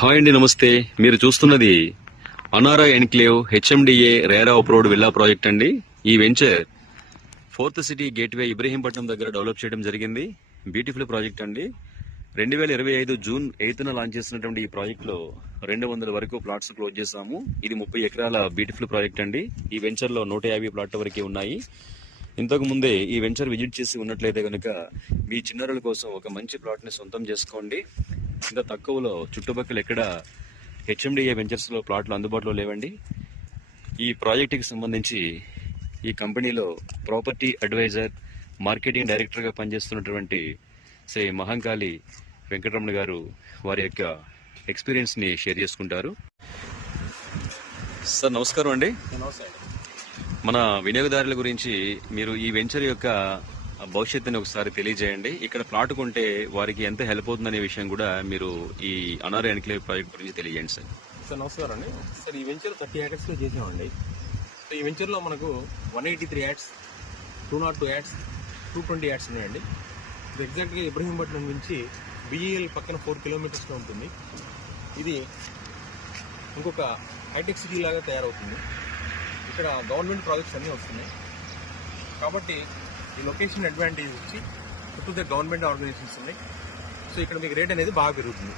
Hi అండి, నమస్తే. మీరు చూస్తున్నది Anara enclave HMDA RERA approved villa project అండి. ఈ venture 4th city gateway Ibrahimpatnam దగ్గర డెవలప్ చేయడం జరిగింది. బ్యూటిఫుల్ ప్రాజెక్ట్ అండి. 2025 జూన్ 8న లాంచ్ చేసినటువంటి ఈ ప్రాజెక్ట్ లో 200 వరకు ప్లాట్స్ క్లోజ్ చేశాము. ఇది 30 ఎకరాల బ్యూటిఫుల్ ప్రాజెక్ట్ అండి. ఈ వెంచర్ లో 150 ప్లాట్ల వరకు ఉన్నాయి. ఇంతకు ముందే ఈ వెంచర్ విజిట్ చేసి ఉన్నట్లయితే కనుక మీ చిన్నారుల కోసం ఒక మంచి ప్లాట్ ని సొంతం చేసుకోండి. ఇంత తక్కువలో చుట్టుపక్కల ఎక్కడ హెచ్ఎండిఏ వెంచర్స్ లో ప్లాట్లు అందుబాటులో లేవండి. ఈ ప్రాజెక్టుకి సంబంధించి ఈ కంపెనీలో ప్రాపర్టీ అడ్వైజర్, మార్కెటింగ్ డైరెక్టర్ గా పనిచేస్తున్నటువంటి శ్రీ మహంకాళి వెంకటరమణ గారు వారి యొక్క ఎక్స్పీరియన్స్ ని షేర్ చేసుకుంటారు. సార్ నమస్కారం అండి. మన వినియోగదారుల గురించి మీరు ఈ వెంచర్ యొక్క భవిష్యత్తుని ఒకసారి తెలియజేయండి. ఇక్కడ ప్లాట్ కొంటే వారికి ఎంత హెల్ప్ అవుతుందనే విషయం కూడా మీరు ఈ అనారా ఎన్క్లేవ్ ప్రాజెక్ట్ గురించి తెలియజేయండి సార్. సార్ నమస్కారం అండి. సార్ ఈ వెంచర్ 30 acres లో చేసామండి. సో ఈ వెంచర్లో మనకు 183 యాడ్స్, 202 యాడ్స్, 220 యాడ్స్ ఉన్నాయండి. ఇది ఎగ్జాక్ట్గా ఇబ్రహీంపట్నం నుంచి బిఈఎల్ పక్కన 4 kilometers ఉంటుంది. ఇది ఇంకొక హైటెక్ సిటీ లాగా తయారవుతుంది. ఇక్కడ గవర్నమెంట్ ప్రాజెక్ట్స్ అన్నీ వస్తున్నాయి కాబట్టి ఈ లొకేషన్ అడ్వాంటేజ్ ఇచ్చి చుట్టూ గవర్నమెంట్ ఆర్గనైజేషన్స్ ఉన్నాయి. సో ఇక్కడ మీకు రేట్ అనేది బాగా పెరుగుతుంది.